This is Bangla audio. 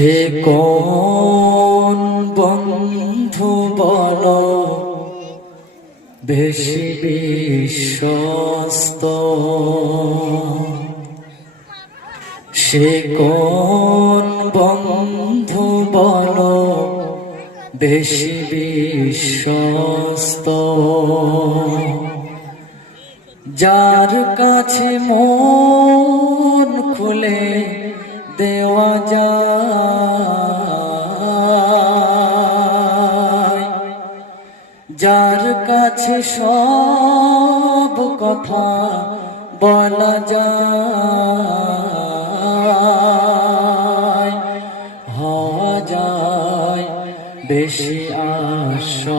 সে কোন বন্ধু বলো বেশি বিশ্বস্ত, সে কোন বন্ধু বলো বেশি বিশ্বস্ত, যার কাছে মন খুলে দেওয়া যায়, যার কাছে সব কথা বলা যায়, হওয়া যায় বেশি আশা।